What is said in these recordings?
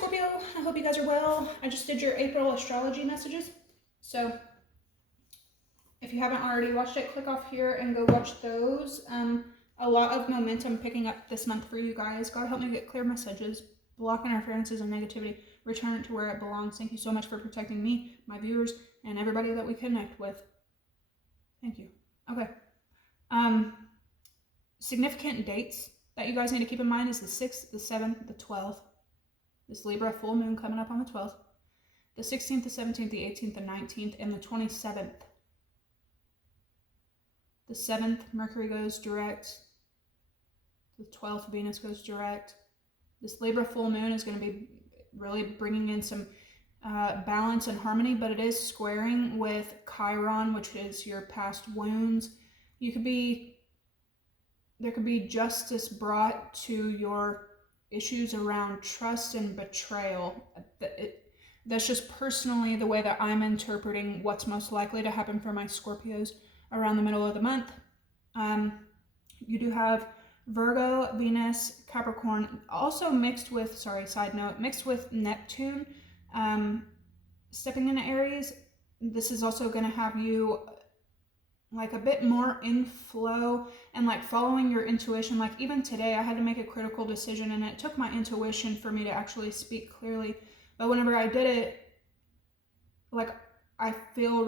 Scorpio, I hope you guys are well. I just did your April astrology messages. So if you haven't already watched it, click off here and go watch those. A lot of momentum picking up this month for you guys. God help me get clear messages, block interferences and negativity, return it to where it belongs. Thank you so much for protecting me, my viewers, and everybody that we connect with. Thank you. Okay. Significant dates that you guys need to keep in mind is the 6th, the 7th, the 12th. This Libra full moon coming up on the 12th. The 16th, the 17th, the 18th, the 19th, and the 27th. The 7th, Mercury goes direct. The 12th, Venus goes direct. This Libra full moon is going to be really bringing in some balance and harmony, but it is squaring with Chiron, which is your past wounds. There could be justice brought to your issues around trust and betrayal. That's just personally the way that I'm interpreting what's most likely to happen for my Scorpios around the middle of the month. You do have Virgo, Venus, Capricorn, also mixed with, mixed with Neptune, stepping into Aries. This is also going to have you like a bit more in flow and like following your intuition. Like even today I had to make a critical decision and it took my intuition for me to actually speak clearly. But whenever I did it, like I feel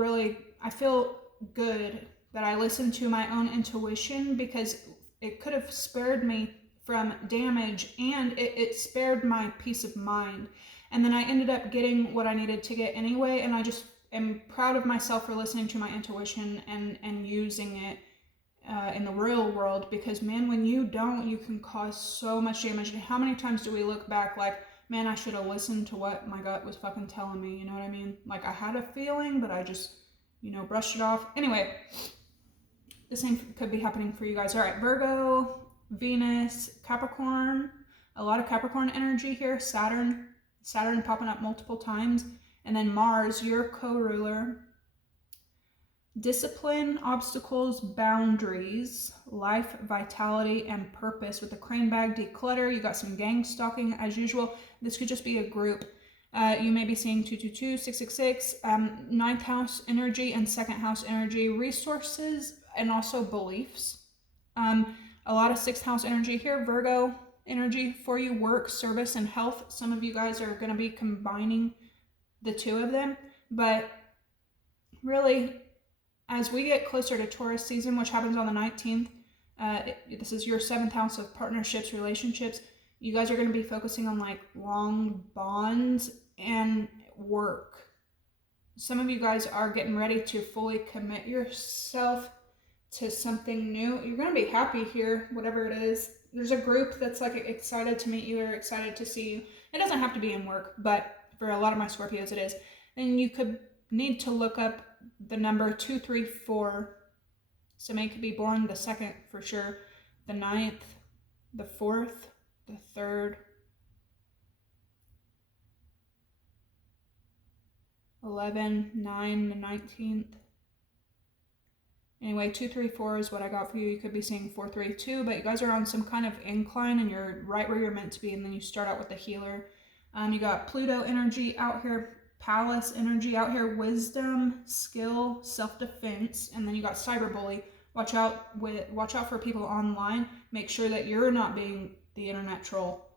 good that I listened to my own intuition, because it could have spared me from damage and it spared my peace of mind. And then I ended up getting what I needed to get anyway, and I just am proud of myself for listening to my intuition and using it in the real world, because man, when you don't, you can cause so much damage. And how many times do we look back like, man, I should have listened to what my gut was fucking telling me, you know what I mean? Like I had a feeling, but I just, brushed it off. Anyway, the same could be happening for you guys. All right, Virgo, Venus, Capricorn, a lot of Capricorn energy here. Saturn popping up multiple times. And then Mars, your co-ruler. Discipline, obstacles, boundaries, life, vitality, and purpose. With the crane bag, declutter. You got some gang stalking as usual. This could just be a group. You may be seeing 222, 666, 9th house energy and 2nd house energy, resources, and also beliefs. A lot of 6th house energy here. Virgo energy for you, work, service, and health. Some of you guys are going to be combining the two of them, but really, as we get closer to Taurus season, which happens on the 19th, this is your 7th house of partnerships, relationships. You guys are going to be focusing on like long bonds and work. Some of you guys are getting ready to fully commit yourself to something new. You're going to be happy here, whatever it is. There's a group that's like excited to meet you or excited to see you. It doesn't have to be in work, but for a lot of my Scorpios it is. And you could need to look up the number 234. Somebody could be born the 2nd for sure, the 9th, the 4th, the 3rd, 11, 9, the 19th. Anyway, 234 is what I got for you. You could be seeing 432, but you guys are on some kind of incline and you're right where you're meant to be, and then you start out with the healer. You got Pluto energy out here, Palace energy out here, wisdom, skill, self-defense, and then you got cyberbully. Watch out for people online. Make sure that you're not being the internet troll.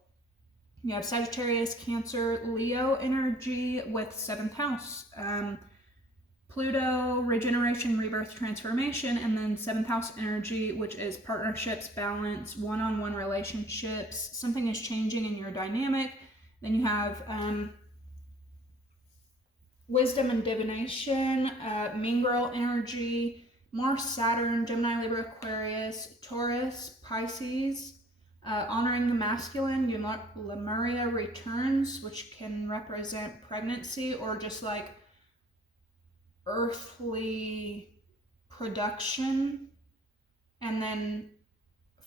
You have Sagittarius, Cancer, Leo energy with 7th house. Pluto, regeneration, rebirth, transformation, and then 7th house energy, which is partnerships, balance, one-on-one relationships. Something is changing in your dynamic. Then you have wisdom and divination, mean girl energy, Mars, Saturn, Gemini, Libra, Aquarius, Taurus, Pisces, honoring the masculine, Lemuria returns, which can represent pregnancy or just like earthly production, and then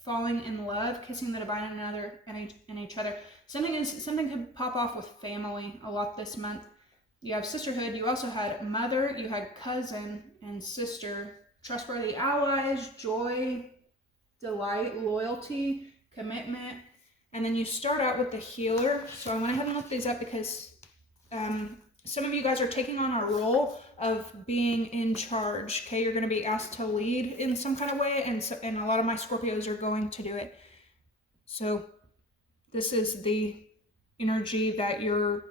falling in love, kissing the divine and each other. Something could pop off with family a lot this month. You have sisterhood. You also had mother. You had cousin and sister. Trustworthy allies, joy, delight, loyalty, commitment. And then you start out with the healer. So I went ahead and looked these up because some of you guys are taking on a role of being in charge. Okay, you're going to be asked to lead in some kind of way, and a lot of my Scorpios are going to do it. So this is the energy that you're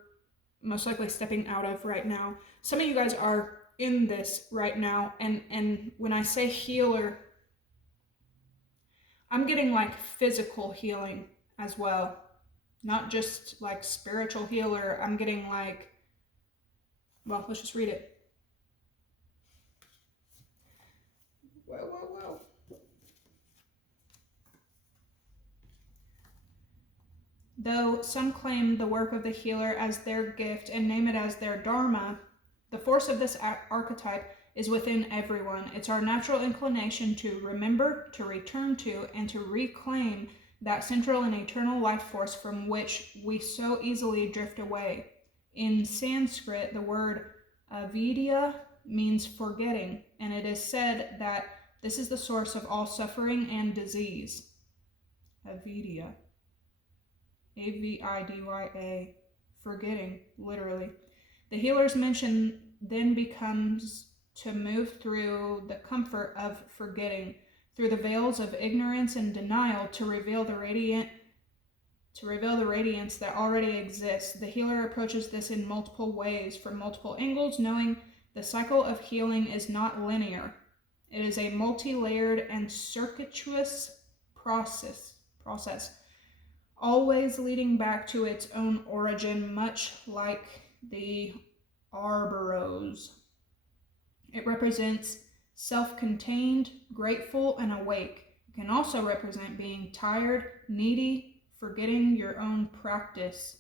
most likely stepping out of right now. Some of you guys are in this right now, and when I say healer, I'm getting like physical healing as well, not just like spiritual healer. I'm getting like, well, let's just read it. Whoa. Though some claim the work of the healer as their gift and name it as their dharma, the force of this archetype is within everyone. It's our natural inclination to remember, to return to, and to reclaim that central and eternal life force from which we so easily drift away. In Sanskrit, the word avidya means forgetting, and it is said that this is the source of all suffering and disease. Avidya. A-V-I-D-Y-A, forgetting, literally. The healer's mission then becomes to move through the comfort of forgetting, through the veils of ignorance and denial, to reveal the radiance that already exists. The healer approaches this in multiple ways, from multiple angles, knowing the cycle of healing is not linear. It is a multi-layered and circuitous process, always leading back to its own origin, much like the Arboros. It represents self-contained, grateful, and awake. It can also represent being tired, needy, forgetting your own practice.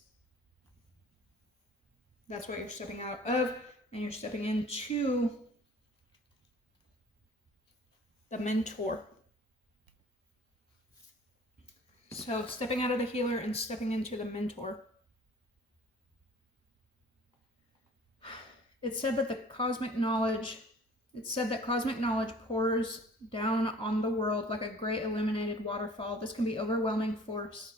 That's what you're stepping out of, and you're stepping into the mentor. So stepping out of the healer and stepping into the mentor. It's said that cosmic knowledge pours down on the world like a great illuminated waterfall. This can be overwhelming force.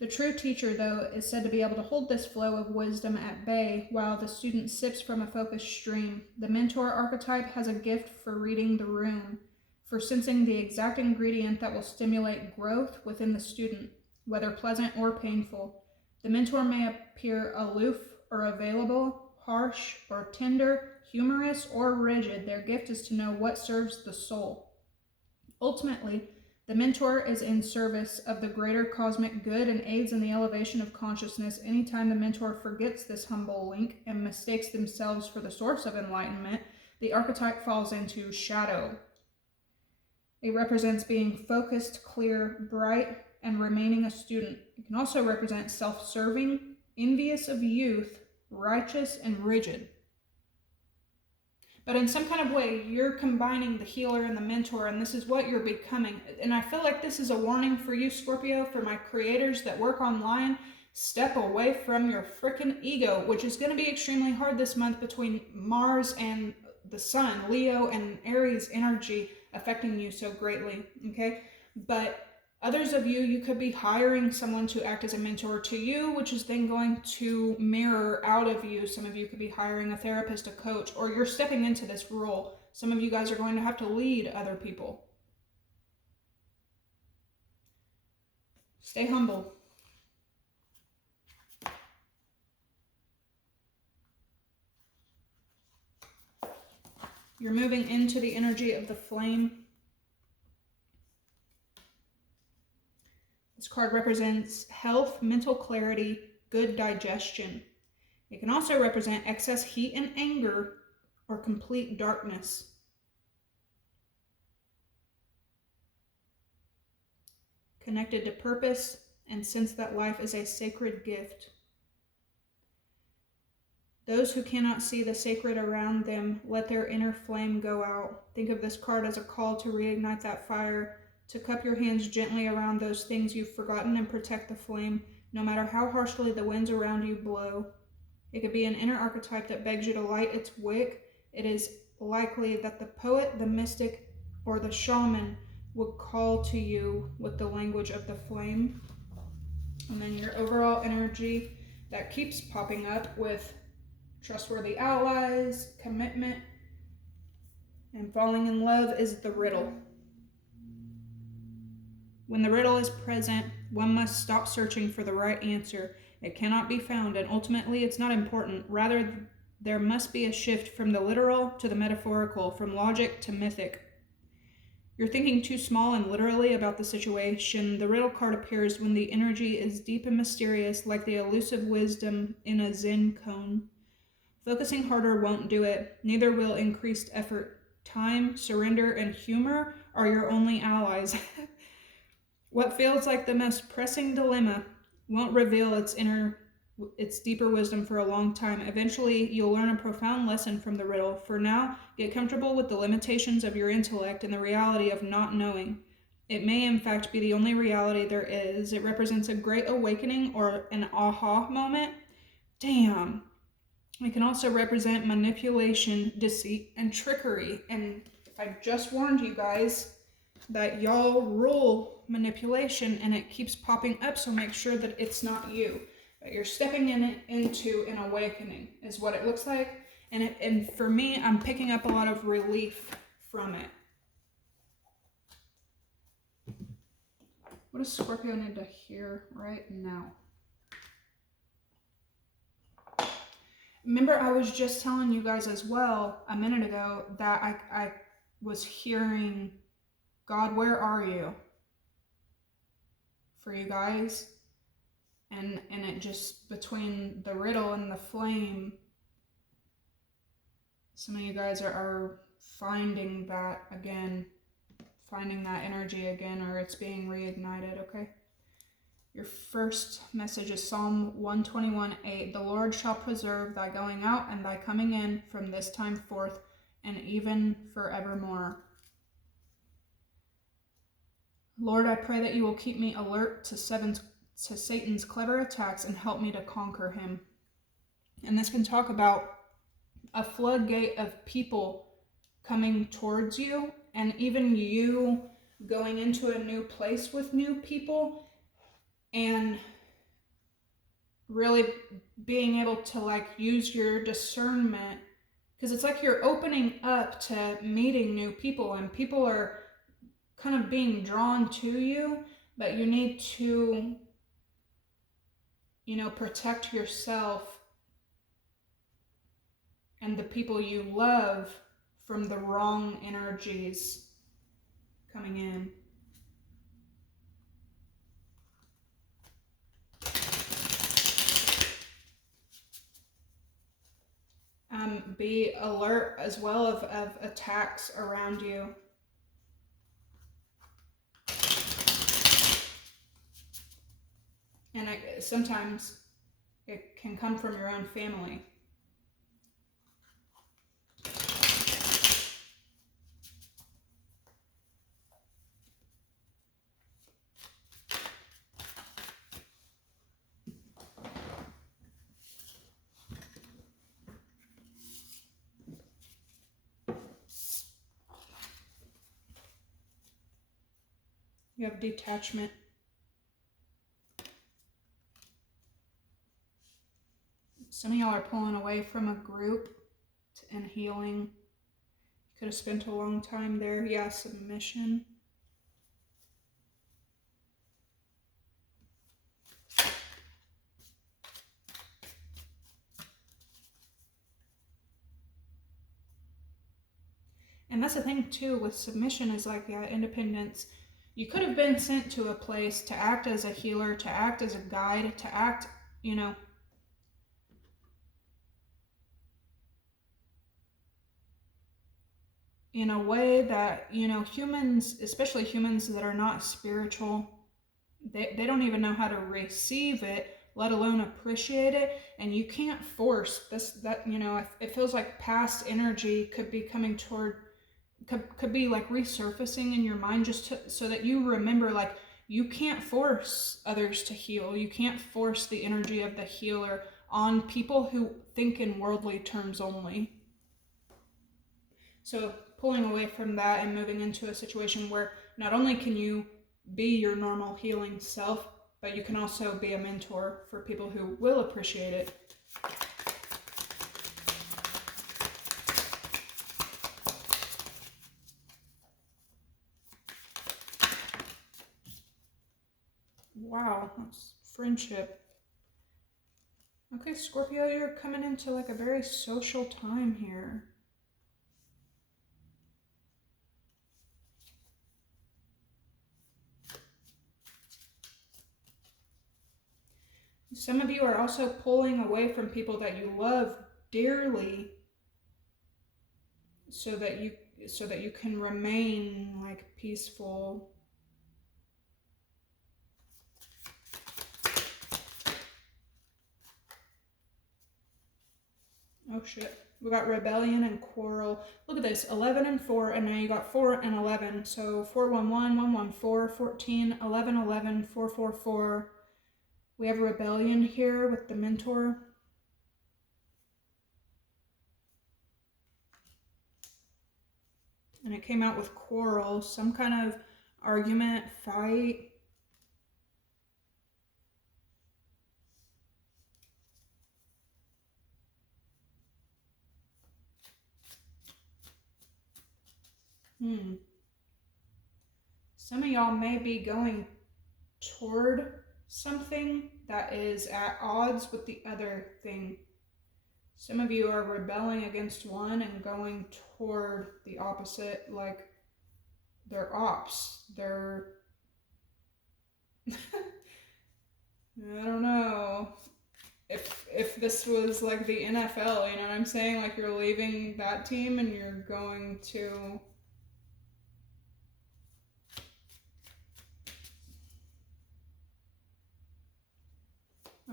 The true teacher, though, is said to be able to hold this flow of wisdom at bay while the student sips from a focused stream. The mentor archetype has a gift for reading the room, for sensing the exact ingredient that will stimulate growth within the student, whether pleasant or painful. The mentor may appear aloof or available, harsh or tender, humorous or rigid. Their gift is to know what serves the soul. Ultimately, the mentor is in service of the greater cosmic good and aids in the elevation of consciousness. Anytime the mentor forgets this humble link and mistakes themselves for the source of enlightenment, the archetype falls into shadow. It represents being focused, clear, bright, and remaining a student. It can also represent self-serving, envious of youth, righteous, and rigid. But in some kind of way, you're combining the healer and the mentor, and this is what you're becoming. And I feel like this is a warning for you, Scorpio, for my creators that work online. Step away from your freaking ego, which is going to be extremely hard this month between Mars and the Sun, Leo and Aries energy affecting you so greatly, okay? But others of you, you could be hiring someone to act as a mentor to you, which is then going to mirror out of you. Some of you could be hiring a therapist, a coach, or you're stepping into this role. Some of you guys are going to have to lead other people. Stay humble. You're moving into the energy of the flame. This card represents health, mental clarity, good digestion. It can also represent excess heat and anger or complete darkness. Connected to purpose and sense that life is a sacred gift. Those who cannot see the sacred around them, let their inner flame go out. Think of this card as a call to reignite that fire, to cup your hands gently around those things you've forgotten and protect the flame, no matter how harshly the winds around you blow. It could be an inner archetype that begs you to light its wick. It is likely that the poet, the mystic, or the shaman would call to you with the language of the flame. And then your overall energy that keeps popping up with trustworthy allies, commitment, and falling in love is the riddle. When the riddle is present, one must stop searching for the right answer. It cannot be found, and ultimately it's not important. Rather, there must be a shift from the literal to the metaphorical, from logic to mythic. You're thinking too small and literally about the situation. The riddle card appears when the energy is deep and mysterious, like the elusive wisdom in a Zen koan. Focusing harder won't do it. Neither will increased effort. Time, surrender, and humor are your only allies. What feels like the most pressing dilemma won't reveal its deeper wisdom for a long time. Eventually, you'll learn a profound lesson from the riddle. For now, get comfortable with the limitations of your intellect and the reality of not knowing. It may, in fact, be the only reality there is. It represents a great awakening or an aha moment. Damn. It can also represent manipulation, deceit, and trickery. And if I just warned you guys that y'all rule manipulation and it keeps popping up, so make sure that it's not you. That you're stepping into an awakening is what it looks like. And for me, I'm picking up a lot of relief from it. What does Scorpio need to hear right now? Remember, I was just telling you guys as well a minute ago that I was hearing, God, where are you? For you guys. And it just, between the riddle and the flame, some of you guys are finding that again, finding that energy again, or it's being reignited, okay? Your first message is Psalm 121:8. The Lord shall preserve thy going out and thy coming in from this time forth and even forevermore. Lord, I pray that you will keep me alert to Satan's clever attacks and help me to conquer him. And this can talk about a floodgate of people coming towards you, and even you going into a new place with new people and really being able to like use your discernment, because it's like you're opening up to meeting new people and people are kind of being drawn to you, but you need to, protect yourself and the people you love from the wrong energies coming in. Be alert as well of attacks around you. And sometimes it can come from your own family. You have detachment. Some of y'all are pulling away from a group and healing. You could have spent a long time there. Yeah, submission. And that's the thing too with submission is like, yeah, independence. You could have been sent to a place to act as a healer, to act as a guide, to act, in a way that, humans, especially humans that are not spiritual, they don't even know how to receive it, let alone appreciate it. And you can't force this, it feels like past energy could be coming toward, could be like resurfacing in your mind just so that you remember, like, you can't force others to heal. You can't force the energy of the healer on people who think in worldly terms only. So pulling away from that and moving into a situation where not only can you be your normal healing self, but you can also be a mentor for people who will appreciate it. Wow, that's friendship. Okay, Scorpio, you're coming into like a very social time here. Some of you are also pulling away from people that you love dearly so that you can remain like peaceful. Oh shit. We got rebellion and quarrel. Look at this, 11 and 4, and now you got 4 and 11. So 411, 114, 14, 11, 11, 444. We have rebellion here with the mentor. And it came out with quarrel, some kind of argument, fight. Some of y'all may be going toward something that is at odds with the other thing. Some of you are rebelling against one and going toward the opposite, like they're ops. They're I don't know. If this was like the NFL, you know what I'm saying? Like you're leaving that team and you're going to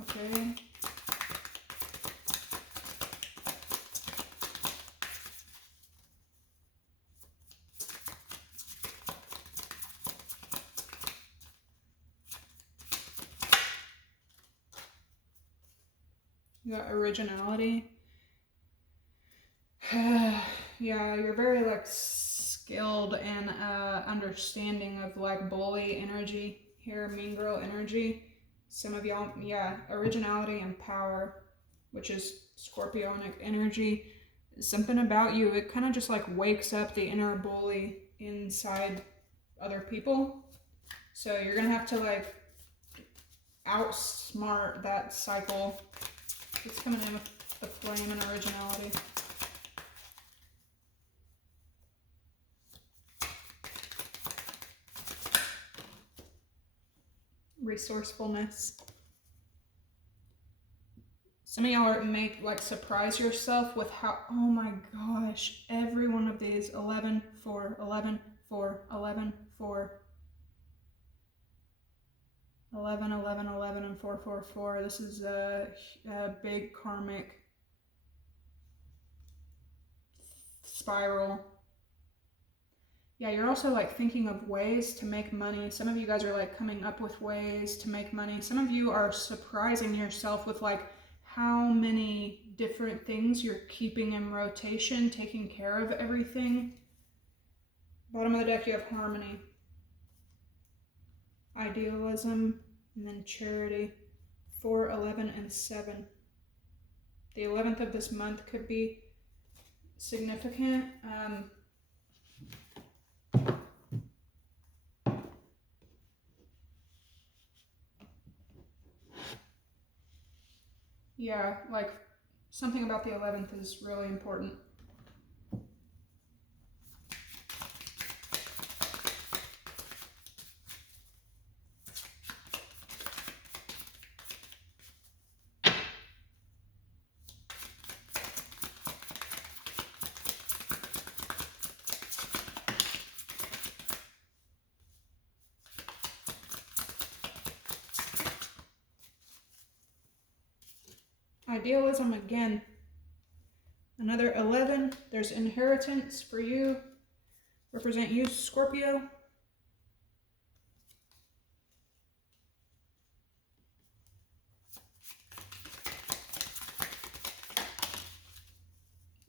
okay. You got originality. Yeah, you're very like skilled in understanding of like bully energy here, mean girl energy. Some of y'all, yeah, originality and power, which is Scorpionic energy. Something about you, it kind of just like wakes up the inner bully inside other people. So you're gonna have to like outsmart that cycle. It's coming in with the flame and originality. Resourcefulness. Some of y'all may like surprise yourself with how, oh my gosh, every one of these 11, 4, 11, 4, 11, 4, 11, 11, 11, and 4, 4, 4. This is a big karmic spiral. Yeah, you're also like thinking of ways to make money. Some of you guys are like coming up with ways to make money. Some of you are surprising yourself with like how many different things you're keeping in rotation, taking care of everything. Bottom of the deck, you have harmony, idealism, and then charity. 4, 11, and 7. The 11th of this month could be significant. Yeah, like something about the 11th is really important. Idealism again. Another 11. There's inheritance for you. Represent you, Scorpio.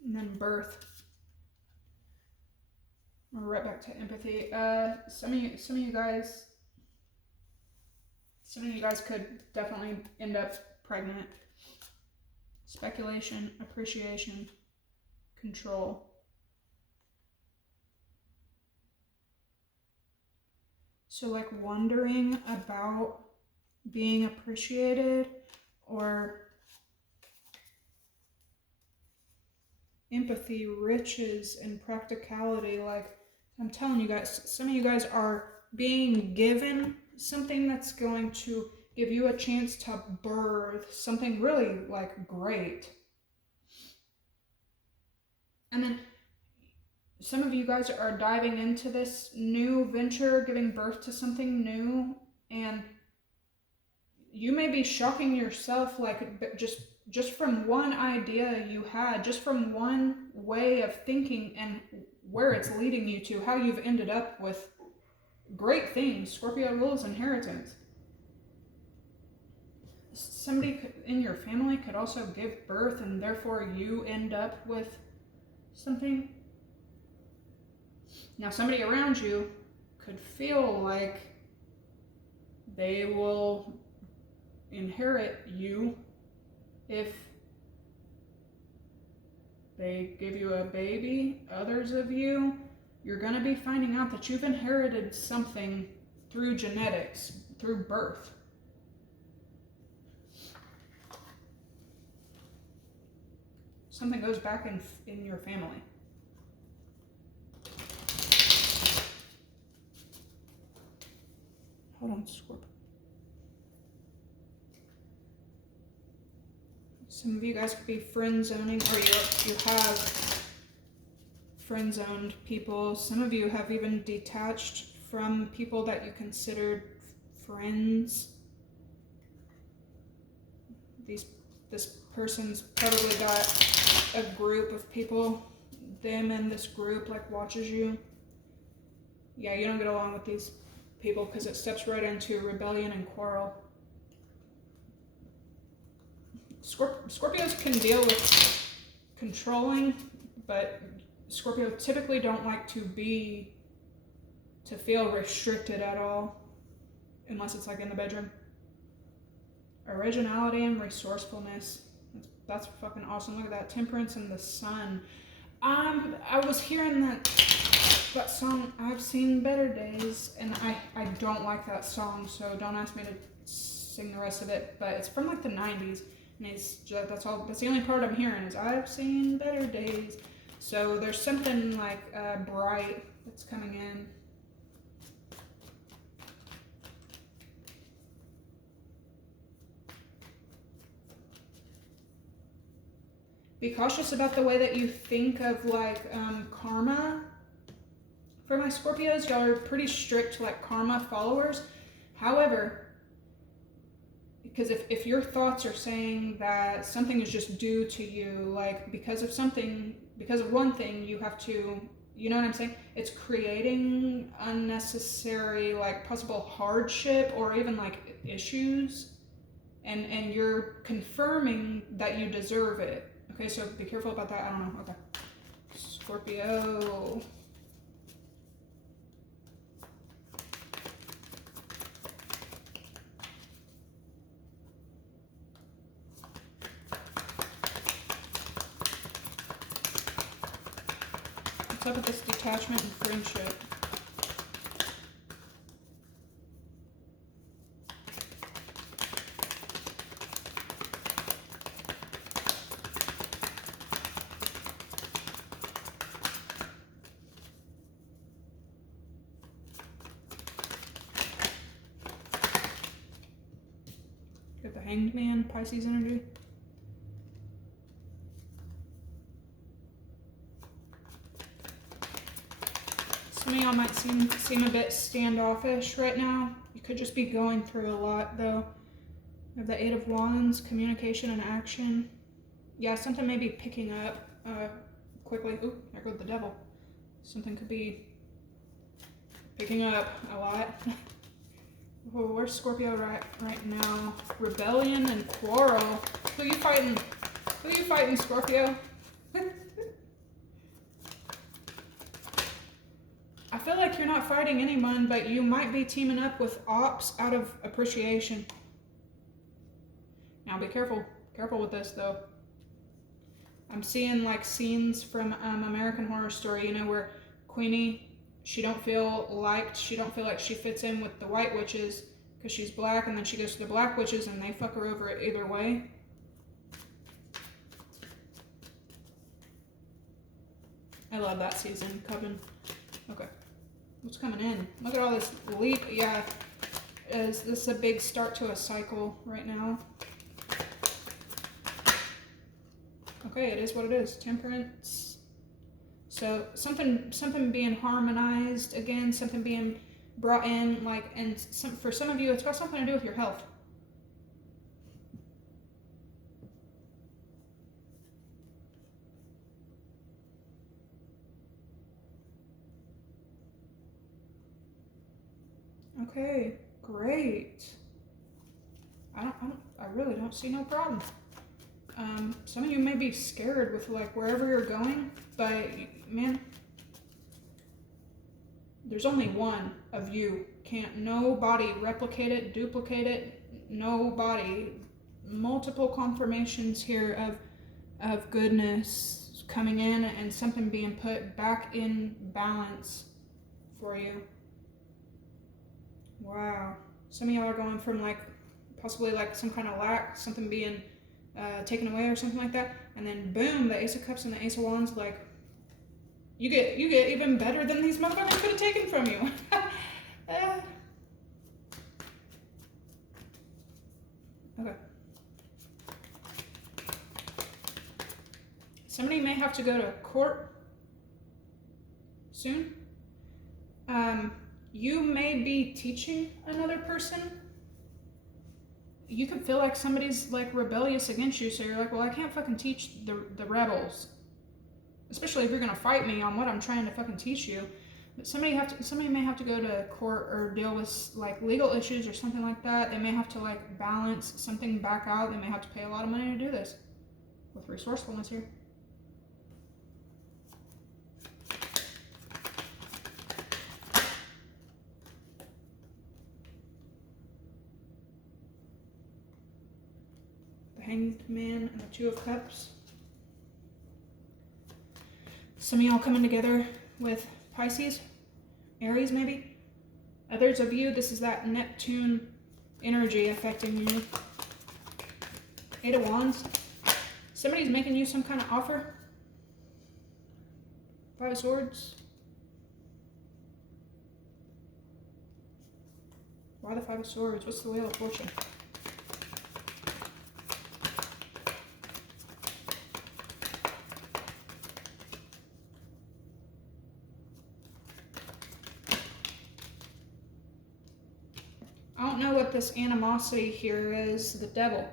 And then birth. We're right back to empathy. Some of you Some of you guys could definitely end up pregnant. Speculation, appreciation, control. So like wondering about being appreciated, or empathy, riches, and practicality. Like I'm telling you guys, some of you guys are being given something that's going to give you a chance to birth something really like great. And then some of you guys are diving into this new venture, giving birth to something new, and you may be shocking yourself, like just from one idea you had, just from one way of thinking and where it's leading you to, how you've ended up with great things. Scorpio rules inheritance. Somebody in your family could also give birth, and therefore you end up with something. Now, somebody around you could feel like they will inherit you if they give you a baby. Others of you, you're going to be finding out that you've inherited something through genetics, through birth. Something goes back in your family. Hold on, Scorpio. Some of you guys could be friend zoning, or you have friend zoned people. Some of you have even detached from people that you considered friends. This person's probably got a group of people. Them and this group like watches you. Yeah, you don't get along with these people because it steps right into rebellion and quarrel. Scorpios can deal with controlling, but Scorpio typically don't like to feel restricted at all, unless it's like in the bedroom. Originality and resourcefulness. That's fucking awesome. Look at that. Temperance and the sun. I was hearing that song, I've Seen Better Days, and I don't like that song, so don't ask me to sing the rest of it, but it's from like the 90s, and that's the only part I'm hearing is I've seen better days. So there's something like bright that's coming in. Be cautious about the way that you think of like karma. For my Scorpios, y'all are pretty strict like karma followers. However, because if your thoughts are saying that something is just due to you, like because of one thing, you have to, you know what I'm saying? It's creating unnecessary like possible hardship or even like issues, and you're confirming that you deserve it. Okay, so be careful about that. I don't know. Okay. Scorpio. What's up with this detachment and friendship? Got the Hanged Man, Pisces energy. Some of y'all might seem a bit standoffish right now. You could just be going through a lot, though. We have the Eight of Wands, communication and action. Yeah, something may be picking up quickly. Ooh, there goes the devil. Something could be picking up a lot. Oh, where's Scorpio right now? Rebellion and quarrel. Who you fighting? Who you fighting, Scorpio? I feel like you're not fighting anyone, but you might be teaming up with ops out of appreciation. Now be careful. Careful with this, though. I'm seeing like scenes from American Horror Story, you know, where Queenie, she don't feel liked. She don't feel like she fits in with the white witches because she's black, and then she goes to the black witches and they fuck her over either way. I love that season, Coven. Okay. What's coming in? Look at all this leap. Yeah. This is a big start to a cycle right now. Okay, it is what it is. Temperance. So something being harmonized again, something being brought in, like, and for some of you, it's got something to do with your health. Okay, great. I really don't see no problem. Some of you may be scared with like wherever you're going, but man, there's only one of you. Can't nobody replicate it, duplicate it. Nobody. Multiple confirmations here of goodness coming in and something being put back in balance for you. Wow. Some of y'all are going from like possibly like some kind of lack, something being taken away or something like that, and then boom, the Ace of Cups and the Ace of Wands, like you get even better than these motherfuckers could have taken from you. Okay. Somebody may have to go to court soon. You may be teaching another person. You could feel like somebody's like rebellious against you, so you're like, well, I can't fucking teach the rebels, especially if you're gonna fight me on what I'm trying to fucking teach you. But somebody may have to go to court or deal with like legal issues or something like that. They may have to like balance something back out. They may have to pay a lot of money to do this with resourcefulness here. Hanged Man and the Two of Cups. Some of y'all coming together with Pisces, Aries maybe. Others of you, this is that Neptune energy affecting you. Eight of Wands. Somebody's making you some kind of offer. Five of Swords. Why the Five of Swords? What's the Wheel of Fortune? I don't know what this animosity here is. The Devil.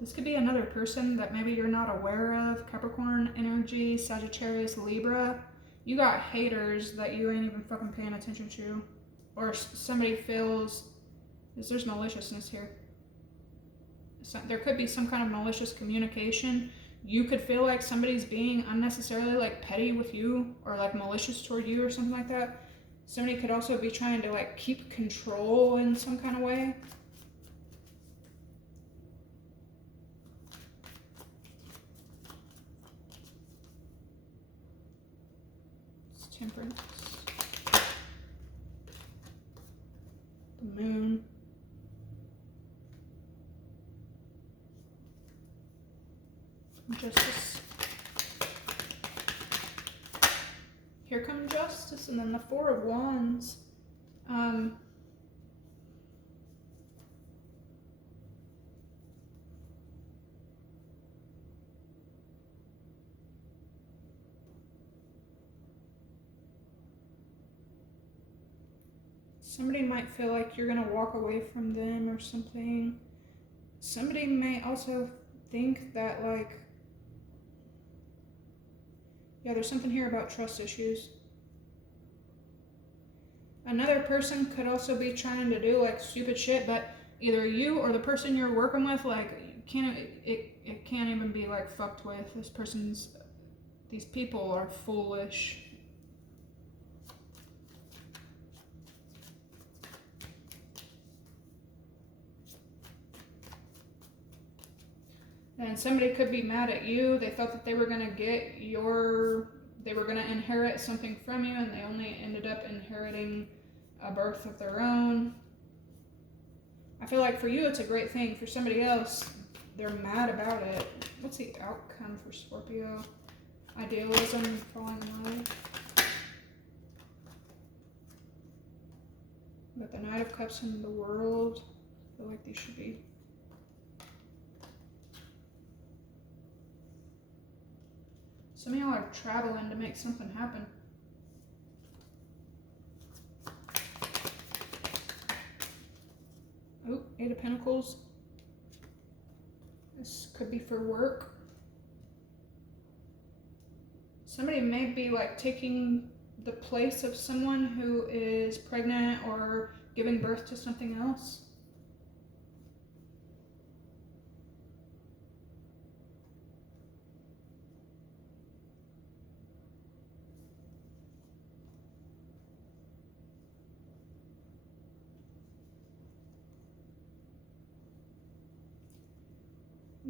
This could be another person that maybe you're not aware of. Capricorn energy, Sagittarius, Libra. You got haters that you ain't even fucking paying attention to. Or somebody feels there's maliciousness here. So there could be some kind of malicious communication. You could feel like somebody's being unnecessarily like petty with you or like malicious toward you or something like that. Somebody could also be trying to like keep control in some kind of way. It's Temperance. The Moon. Justice. Here comes Justice, and then the Four of Wands. Somebody might feel like you're gonna walk away from them or something. Somebody may also think that like, yeah, there's something here about trust issues. Another person could also be trying to do like stupid shit, but either you or the person you're working with, like, it can't even be like fucked with. This person's These people are foolish. And somebody could be mad at you. They thought that they were going to get they were going to inherit something from you, and they only ended up inheriting a birth of their own. I feel like for you, it's a great thing. For somebody else, they're mad about it. What's the outcome for Scorpio? Idealism, falling in love. But the Knight of Cups and the World. I feel like these should be. Some of y'all are traveling to make something happen. Oh, Eight of Pentacles. This could be for work. Somebody may be like taking the place of someone who is pregnant or giving birth to something else.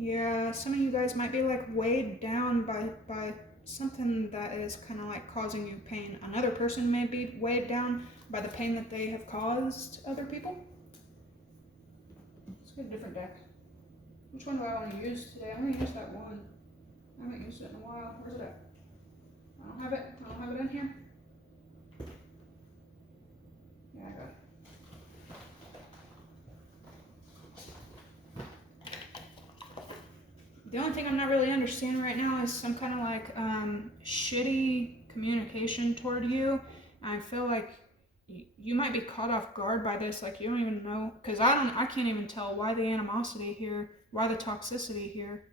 Yeah, some of you guys might be like weighed down by something that is kind of like causing you pain. Another person may be weighed down by the pain that they have caused other people. Let's get a different deck. Which one do I want to use today? I'm going to use that one. I haven't used it in a while. Where's it at? I don't have it. I don't have it in here. Yeah, I got it. The only thing I'm not really understanding right now is some kind of like shitty communication toward you. I feel like you might be caught off guard by this. Like you don't even know, because I can't even tell why the animosity here, why the toxicity here.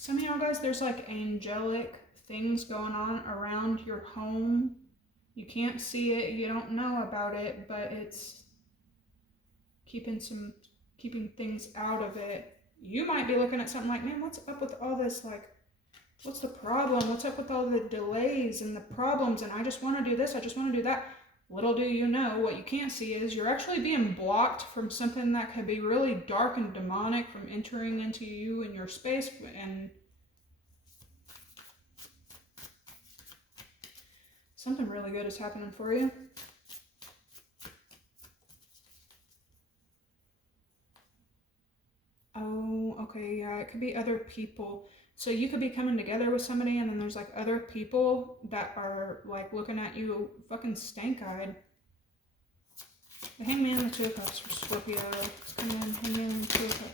Some of y'all guys, there's like angelic things going on around your home. You can't see it, you don't know about it, but it's keeping things out of it. You might be looking at something like, man, what's up with all this? Like, what's the problem? What's up with all the delays and the problems? And I just want to do this, I just want to do that. Little do you know, what you can't see is you're actually being blocked from something that could be really dark and demonic from entering into you and your space. And something really good is happening for you. Oh, okay, yeah, it could be other people. So you could be coming together with somebody and then there's like other people that are like looking at you fucking stank-eyed. The Hangman, the Two of Cups for Scorpio. Let's come in, Hangman, Two of Cups.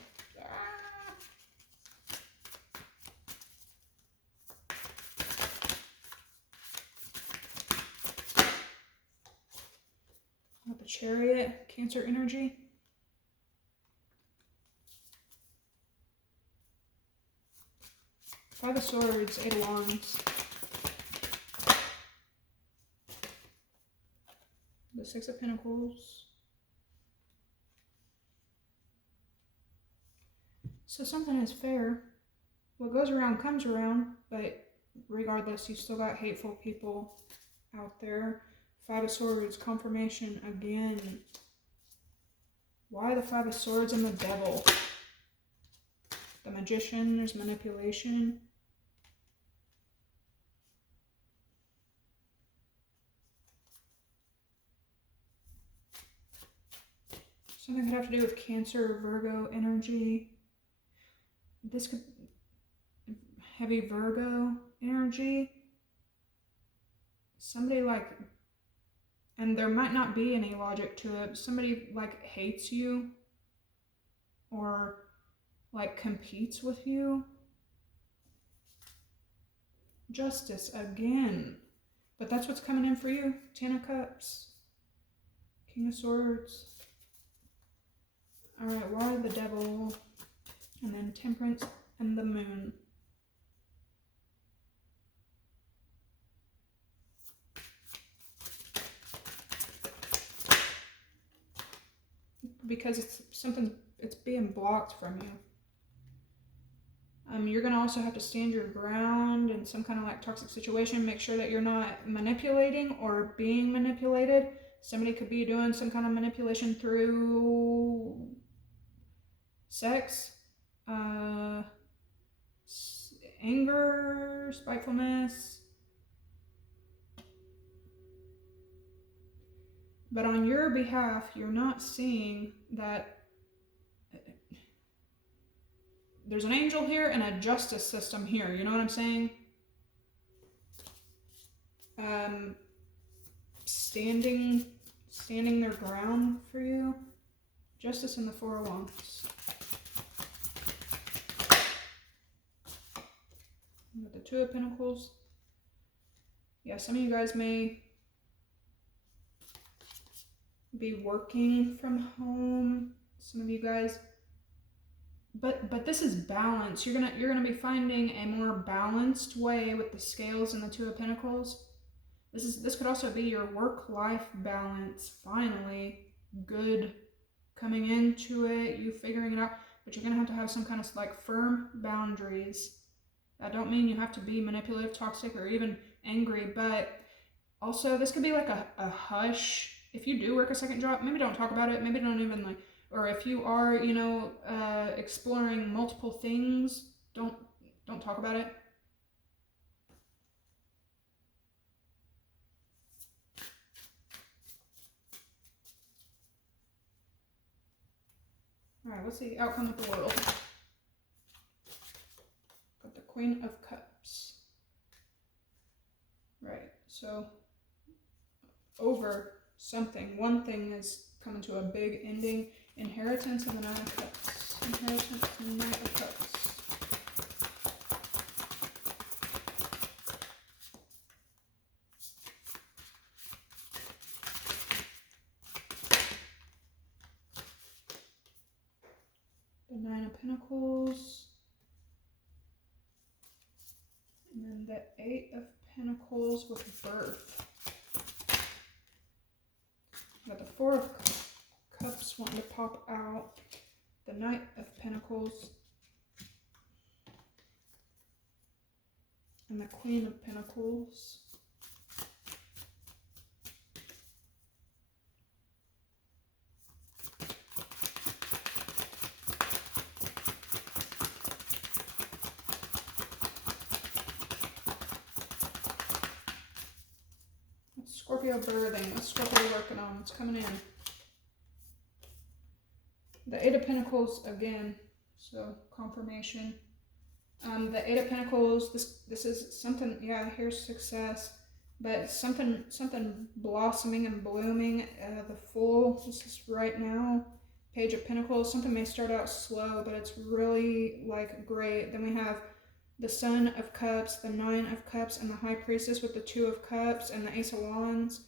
With the Chariot, Cancer energy. Five of Swords, Eight of Wands. The Six of Pentacles. So something is fair. What goes around comes around, but regardless, you still got hateful people out there. Five of Swords, confirmation again. Why the Five of Swords and the Devil? The Magician, there's manipulation. Something could have to do with Cancer, Virgo energy. This could, heavy Virgo energy. Somebody like, and there might not be any logic to it, somebody like hates you or like competes with you. Justice again. But that's what's coming in for you. Ten of Cups. King of Swords. Alright, why the Devil? And then Temperance and the Moon. Because it's something, it's being blocked from you. You're going to also have to stand your ground in some kind of like toxic situation. Make sure that you're not manipulating or being manipulated. Somebody could be doing some kind of manipulation through sex, anger, spitefulness. But on your behalf, you're not seeing that there's an angel here and a justice system here. You know what I'm saying? Standing their ground for you. Justice and the Four of Wands. With the Two of Pentacles. Yeah, some of you guys may be working from home. Some of you guys, but this is balance. You're gonna be finding a more balanced way with the scales and the Two of Pentacles. This could also be your work-life balance. Finally, good coming into it. You figuring it out, but you're gonna have some kind of like firm boundaries. I don't mean you have to be manipulative, toxic, or even angry, but also this could be like a hush. If you do work a second job, maybe don't talk about it. Maybe don't even like, or if you are, exploring multiple things, don't talk about it. All right, what's the outcome of the world? Got the Queen of Cups. Right, so over something. One thing is coming to a big ending. Inheritance and the Nine of Cups. Inheritance and the Nine of Cups. The Nine of Pentacles. And then the Eight of Pentacles with birth. Got the Four of Cups wanting to pop out. The Knight of Pentacles. And the Queen of Pentacles. Scorpio birthing. What's Scorpio working on? What's coming in? The Eight of Pentacles again. So confirmation. The Eight of Pentacles. This is something. Yeah, here's success, but something blossoming and blooming. The Fool. This is right now. Page of Pentacles. Something may start out slow, but it's really like great. Then we have the Sun of Cups, the Nine of Cups, and the High Priestess with the Two of Cups and the Ace of Wands.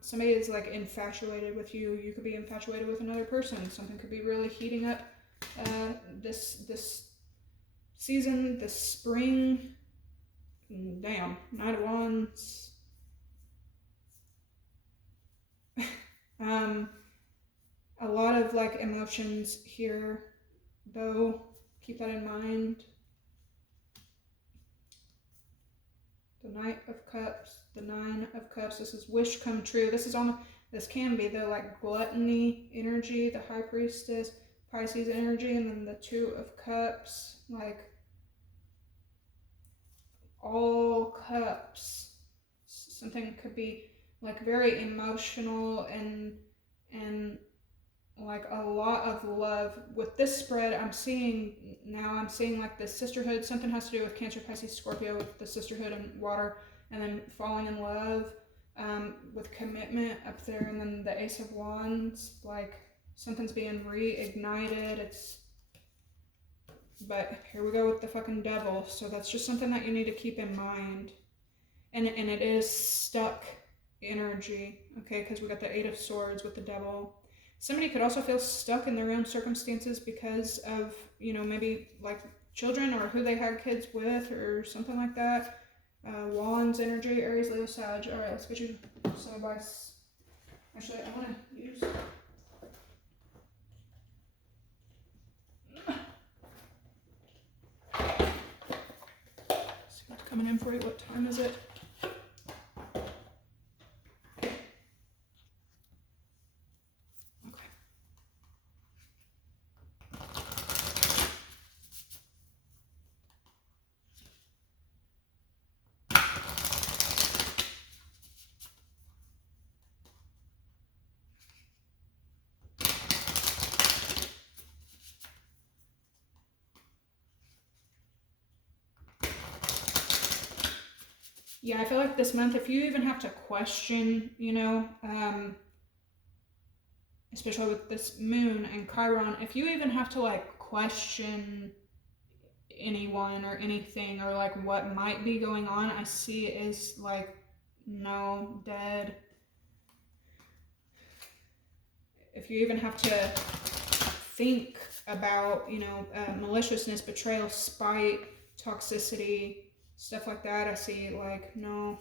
Somebody is like infatuated with you. You could be infatuated with another person. Something could be really heating up this season, this spring. Damn, Knight of Wands. A lot of like emotions here, though. Keep that in mind. The Knight of Cups, the Nine of Cups. This is wish come true. This can be the like gluttony energy, the High Priestess, Pisces energy, and then the Two of Cups, like all cups. Something could be like very emotional and like a lot of love. With this spread, I'm seeing like this sisterhood. Something has to do with Cancer, Pisces, Scorpio, with the sisterhood and water, and then falling in love with commitment up there, and then the Ace of Wands, like something's being reignited. But here we go with the fucking devil. So that's just something that you need to keep in mind. And it is stuck energy, okay? Because we got the Eight of Swords with the devil. Somebody could also feel stuck in their own circumstances because of, you know, maybe like children or who they had kids with or something like that. Wands energy, Aries, Leo, Sag. All right, let's get you some advice. Actually, I want to use... See what's coming in for you. What time is it? Yeah, I feel like this month, if you even have to question, you know, especially with this moon and Chiron, if you even have to like question anyone or anything or like what might be going on, I see it as like, no, dead. If you even have to think about, you know, maliciousness, betrayal, spite, toxicity, stuff like that, I see like, no.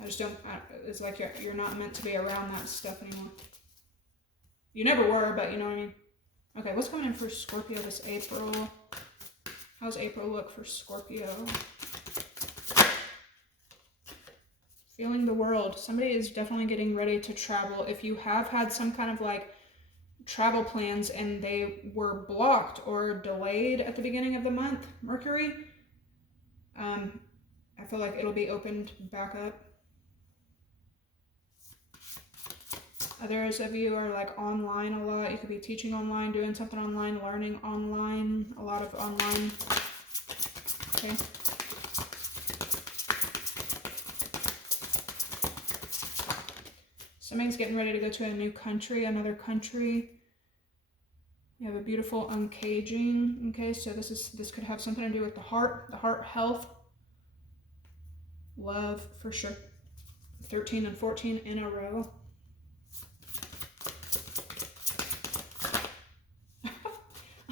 I just don't, it's like you're not meant to be around that stuff anymore. You never were, but you know what I mean. Okay, what's coming in for Scorpio this April? How's April look for Scorpio? Feeling the world. Somebody is definitely getting ready to travel. If you have had some kind of like travel plans and they were blocked or delayed at the beginning of the month, Mercury, I feel like it'll be opened back up. Others of you are like online a lot. You could be teaching online, doing something online, learning online, a lot of online. Okay. Somebody's getting ready to go to a new country, another country. You have a beautiful uncaging. Okay, so this could have something to do with the heart health, love for sure. 13 and 14 in a row.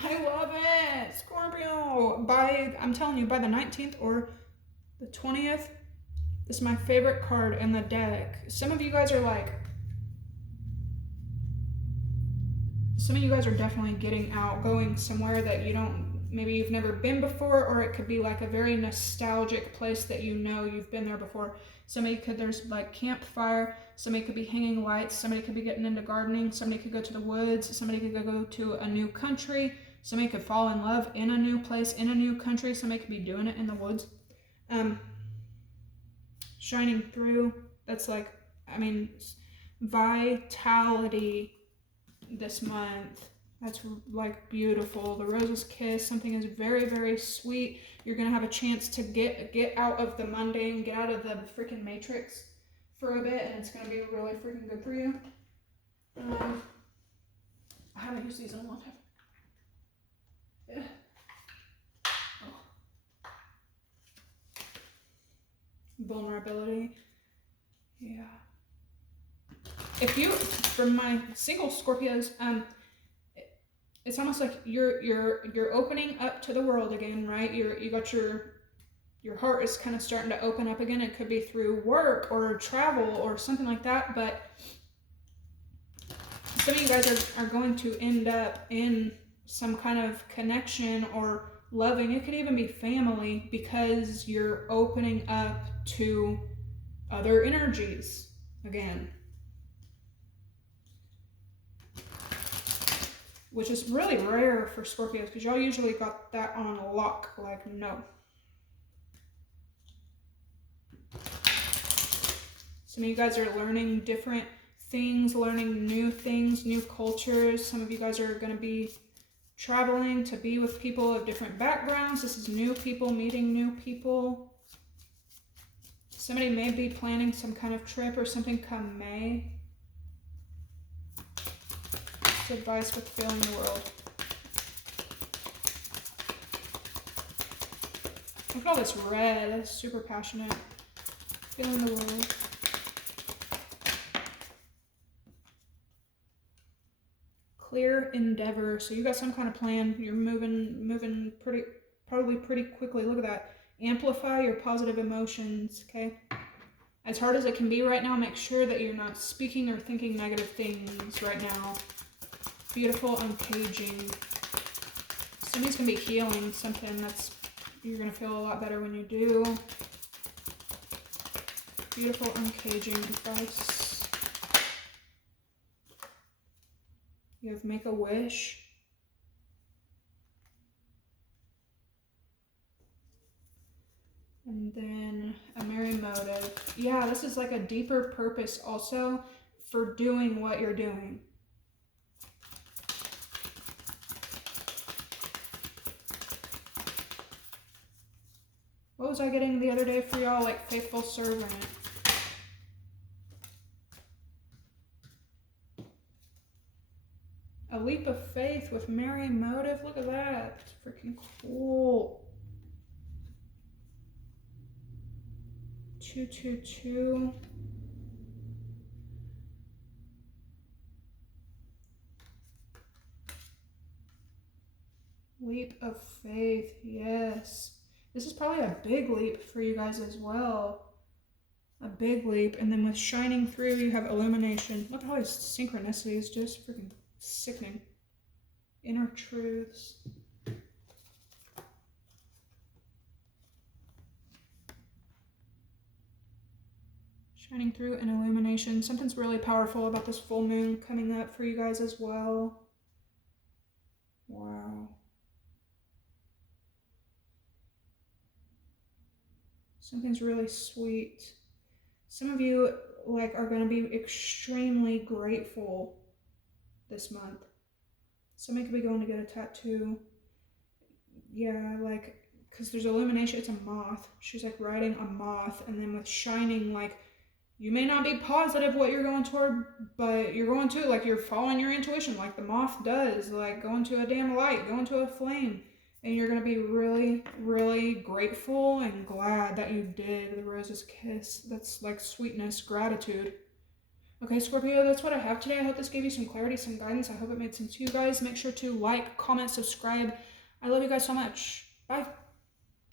I love it, Scorpio. I'm telling you, by the 19th or the 20th, this is my favorite card in the deck. Some of you guys are definitely getting out, going somewhere that maybe you've never been before, or it could be like a very nostalgic place that you know you've been there before. There's like campfire, somebody could be hanging lights, somebody could be getting into gardening, somebody could go to the woods, somebody could go to a new country, somebody could fall in love in a new place, in a new country, somebody could be doing it in the woods. Shining through, that's like, I mean, vitality this month. That's like beautiful. The Rose's Kiss, something is very, very sweet. You're gonna have a chance to get out of the mundane, get out of the freaking matrix for a bit, and it's gonna be really freaking good for you. I haven't used these in a long time. Yeah. Oh. Vulnerability. Yeah. If you, for my single Scorpios, it's almost like you're opening up to the world again, right? You got your heart is kind of starting to open up again. It could be through work or travel or something like that, but some of you guys are going to end up in some kind of connection or loving. It could even be family, because you're opening up to other energies again. Which is really rare for Scorpios, because y'all usually got that on lock, like no. Some of you guys are learning different things, learning new things, new cultures. Some of you guys are going to be traveling to be with people of different backgrounds. This is new people, meeting new people. Somebody may be planning some kind of trip or something come May. It's advice with feeling the world. Look at all this red. That's super passionate. Feeling the world. Clear endeavor. So you got some kind of plan. You're moving probably pretty quickly. Look at that. Amplify your positive emotions, okay? As hard as it can be right now, make sure that you're not speaking or thinking negative things right now. Beautiful uncaging. Somebody's gonna be healing something that's, you're gonna feel a lot better when you do. Beautiful uncaging advice. You have make a wish. And then a merry motive. Yeah, this is like a deeper purpose also for doing what you're doing. What was I getting the other day for y'all? Like faithful servant. A leap of faith with merry motive. Look at that. It's freaking cool. 222. Leap of faith. Yes. This is probably a big leap for you guys as well. A big leap. And then with shining through, you have illumination. Look at all these synchronicities. Just freaking sickening. Inner truths. Shining through and illumination. Something's really powerful about this full moon coming up for you guys as well. Wow. Something's really sweet. Some of you are going to be extremely grateful this month. Somebody could be going to get a tattoo. Yeah, because there's illumination. It's a moth. She's riding a moth, and then with shining, you may not be positive what you're going toward, but you're going to, you're following your intuition like the moth does, going to a damn light, going to a flame. And you're going to be really, really grateful and glad that you did the rose's kiss. That's sweetness, gratitude. Okay, Scorpio, that's what I have today. I hope this gave you some clarity, some guidance. I hope it made sense to you guys. Make sure to like, comment, subscribe. I love you guys so much. Bye.